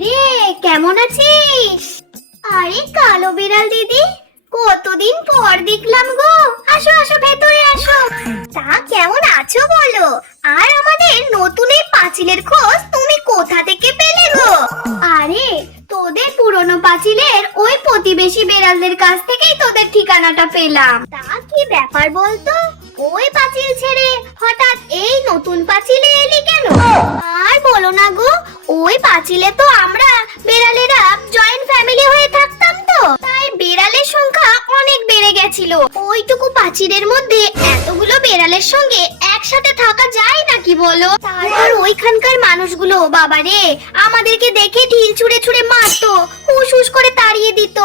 কিরে, কেমন আছিস? আরে কালো বিড়াল দিদি, কতদিন পর দেখলাম গো। আসো আসো, ভেতরে আসো। তা কেমন আছো বলো? আর আমাদের নতুন এই পাঁচিলের খোঁজ তুমি কোথা থেকে পেলে গো? আরে তোদের পুরনো পাঁচিলের ওই প্রতিবেশী বিড়ালদের কাছ থেকেই তোদের ঠিকানাটা পেলাম। তা কি ব্যাপার বলতো? ওই পাঁচিল ছেড়ে হঠাৎ এই নতুন পাঁচিলে এলি কেন? আর বলো না গো, ওই পাঁচিলে তো আমরা বিড়ালেরা জয়েন্ট ফ্যামিলি হয়ে থাকতাম, তো তাই বিড়ালের সংখ্যা অনেক বেড়ে গেছিল। ওইটুকু পাঁচিলের মধ্যে এতগুলো বিড়ালের সঙ্গে একসাথে থাকা যায় নাকি বলো? তারপর ওইখানকার মানুষগুলো বাবারে আমাদেরকে দেখে ঢিল ছুঁড়ে ছুঁড়ে মারতো, হুস হুস করে তাড়িয়ে দিত।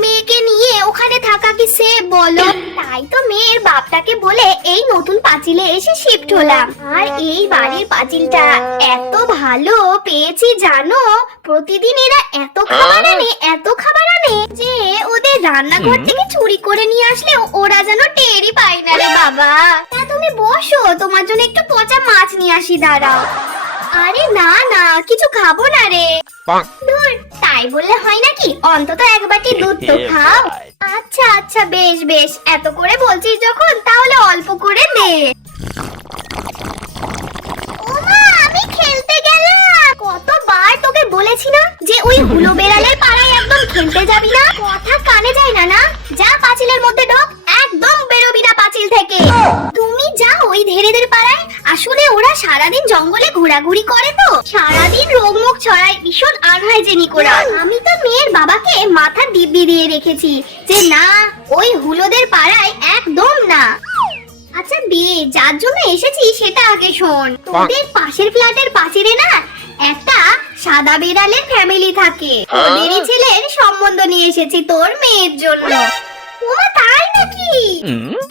মেয়েকে নিয়ে ওখানে থাকা কি সেফ বলো? তাই তো মেয়ের বাপটাকে বলে এই নতুন পাঁচিলে এসে শিফট হলাম। আর এই বাড়ির পাঁচিলটা এত ভালো পেয়েছি জানো, প্রতিদিন এরা এত খাবার আনে যে ওদের রান্নাঘর থেকে চুরি করে নিয়ে আসলেও ওরা যেন টেরই পায় না রে বাবা। তা তুমি বসো, তোমার জন্য একটু পচা মাছ নিয়ে আসি, দাঁড়াও। আরে না না, কিছু খাবো না রে। দূর, তাই বললে হয় নাকি? অন্তত এক বাটি দুধ তো খাও। আচ্ছা আচ্ছা, বেশ বেশ, এত করে বলছিস যখন তাহলে অল্প করে দে। ওমা, আমি খেলতে গেলাম। কতবার তোকে বলেছি না যে ওই হুলো বেড়ালের পাড়ায় একদম খেলতে যাবি না? কথা কানে যায় না না? যা পাঁচিলের মধ্যে ঢোক, একদম বেরোবি না পাঁচিল থেকে। তুমি যাও ওই ধেড়েদের পাড়ায়। আসলে ওরা সারাদিন জঙ্গলে ঘোরাঘুরি করে, তো সারাদিন রোগ মুখ ছড়ায়, ভীষণ আনহাইজেনিক ওরা। আমি তো মেয়ের বাবাকে মাথা দিব্যি দিয়ে রেখেছি যে না, ওই হুলোদের পাড়ায় একদম না। আচ্ছা বে, যার জন্য এসেছি সেটা আগে শোন। তোদের পাশের ফ্ল্যাটের পাশেরে না একটা সাদা বিড়ালের ফ্যামিলি থাকে। ওদেরই ছেলের সম্বন্ধ নিয়ে এসেছি তোর মেয়ের জন্য। ওমা, তাই নাকি?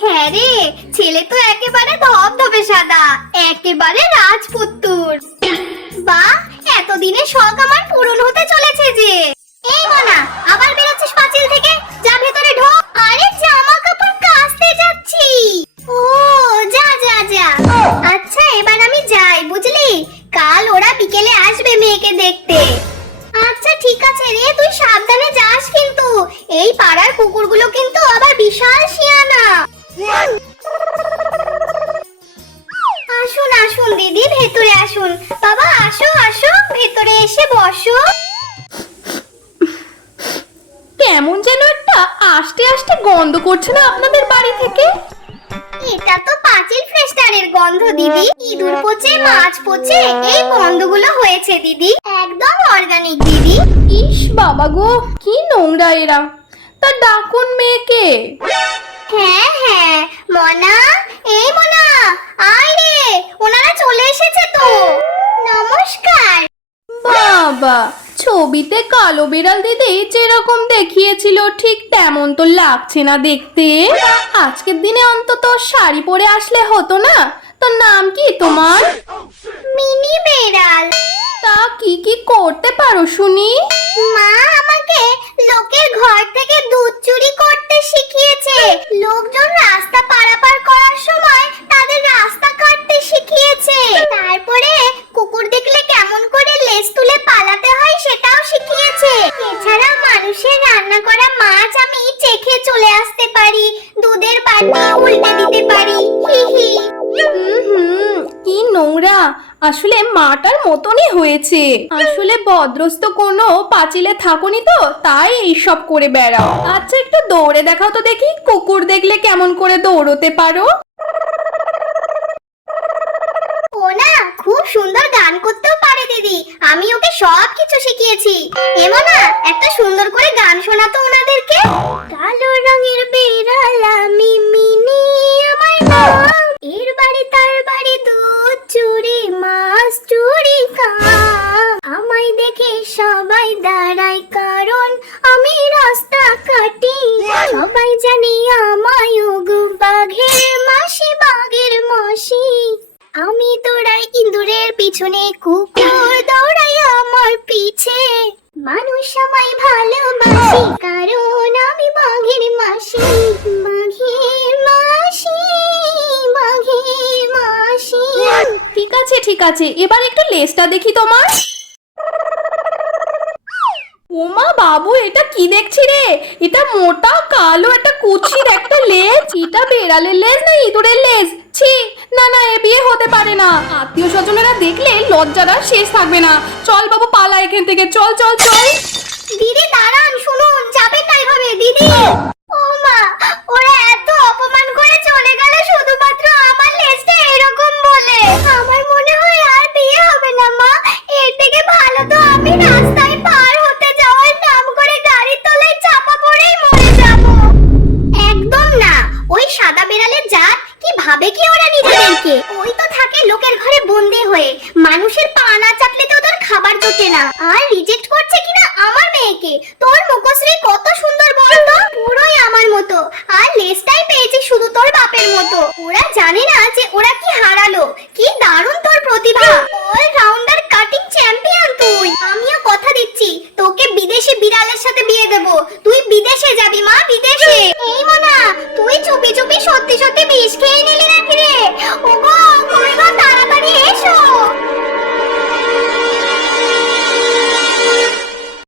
হ্যাঁ রে, ছেলে তো একেবারে ধবধবে সাদা, একেবারে রাজপুত্তুর। বাহ, এতদিনে শখ আমার পূরণ হতে চলেছে যে। এই মনা, আবার বেরোচ্ছিস পাঁচিল থেকে? যা ভেতরে ঢোক। আরে জামা কাপড় কাচতে যাচ্ছি। ও যা যা যা। আচ্ছা এবার আমি যাই, বুঝলি? কাল ওরা বিকেলে আসবে মেয়েকে দেখতে। আচ্ছা ঠিক আছে রে, তুই সাবধানে যাস কিন্তু। এই পাড়ার কুকুরগুলো কিন্তু আবার বিশাল শিয়ানা। আসুন আসুন দিদি, ভেতরে আসুন। বাবা আসো আসো, ভেতরে এসে বসো। কেমন যেন একটা আস্তে আস্তে গন্ধ করছে না আপনাদের বাড়ি থেকে? এটা তো পাঁচিল ফ্রেশনারের গন্ধ দিদি। ইঁদুর পচে মাছ পচে এই গন্ধগুলো হয়েছে দিদি, একদম অর্গানিক দিদি। ইস বাবা গো, কি নোংরা এরা। তা ডাকুন মেয়েকে। হ্যাঁ হ্যাঁ, মনা, এই মনা, আয় রে, ওনারা চলে এসেছে তো। নমস্কার। বাবা, ছবিতে কালো বিড়াল দিদি যেরকম দেখিয়েছিল ঠিক তেমন তো লাগছে না দেখতে। আজকের দিনে অন্তত শাড়ি পরে আসলে হতো না? তোর নাম কি তোমার? মিনি বেড়াল। তা কি কি করতে পারো শুনি? মা আমাকে লোকের ঘর থেকে দুধ চুরি করতে শিখিয়েছে। লোকজন রাস্তা পারাপার করার সময় তাদের রাস্তা কাটতে শিখিয়েছে। তারপরে কুকুর দেখলে কেমন করে লেজ তুলে পালাতে হয় সেটাও শিখিয়েছে। এছাড়া মানুষের রান্না করা মাছ আমি চেখে চলে আসতে পারি, দুধের বাটি উল্টে দিতে পারি। হি হি। কি নোংরা। আসলে মাটার মতনই হয়েছে। আসলে বদ্রস্ত কোনো পাঁচিলে থাকুনি তো, তাই এইসব করে বেড়াও। আচ্ছা একটু দৌড়ে দেখাও তো দেখি, কুকুর দেখলে কেমন করে দৌড়তে পারো। ও না, খুব সুন্দর গান করতেও পারে দিদি। আমি ওকে সব কিছু শিখিয়েছি। এমনা, একটা সুন্দর করে গান শোনাতো ওনাদেরকে। কালো রঙের বিড়াল আমি মিনি, আমার নাম। এর বাড়ি তার বাড়ি, দুধ চুরি মাছ চুরি কাম। আমায় দেখে সবাই দাঁড়ায় কারণ আমি রাস্তা কাটি। সবাই জানি আমায় ওগো বাঘের মাসি, বাঘের মাসি। আমি দৌড়াই ইঁদুরের পিছনে, কুকুর দৌড়াই আমার পিছে। মানুষ আমায় ভালোবাসি কারণ আমি বাঘের মাসি, বাঘের মাসি, বাঘের মাসি। ঠিক আছে ঠিক আছে, এবার একটু লেজটা দেখি তোমার। ওমা বাবু, এটা কি দেখছি রে? এটা মোটা কালো একটা কুচির একটা লেজ। এটা বেড়ালের লেজ না ইঁদুরের লেজ? ছি, না না, এ বিয়ে হতে পারে না। আত্মীয় স্বজনেরা দেখলে লজ্জার আর শেষ থাকবে না। চল বাবু, পালা এখান থেকে, চল চল চল। দিদি দাঁড়ান, শুনুন, যাবেন না এভাবে দিদি। ও মা, ওরা এত অপমান করে চলে গেল শুধুমাত্র আমার লেজটা এরকম বলে। আমার মনে হয় আর বিয়ে হবে না মা। এর থেকে ভালো তো আমি রাস্তায় পার হতে যাওয়ার নাম করে গাড়ির তলায় চাপা পড়েই মরে যাব। একদম না, ওই সাদা বিড়ালের জাত কি ভাবে কি ওরা নিজেদেরকে? ওই তো থাকে লোকের ঘরে বন্দি হয়ে, মানুষের পা না চাটলে তো ওদের খাবার জোটে না। আর রিজেক্ট করছে কিনা আমার মেয়েকে। তোর মুখশ্রী কত সুন্দর বলতো, পুরোই আমার মতো। আর লেজটাই পেয়েছি শুধু তোর বাপের মতো। ওরা জানে না যে ওরা কি হারালো। কি দারুণ তোর প্রতিভা, অল রাউন্ডার কাটিং চ্যাম্পিয়ন তুই। আমিও কথা দিচ্ছি, তোকে বিদেশি বিড়ালের সাথে বিয়ে দেব। তুই বিদেশে যাবি মা, বিদেশে। এই মনা, তুই চুপি চুপি সত্যি সত্যি বিষ খেয়ে নিলি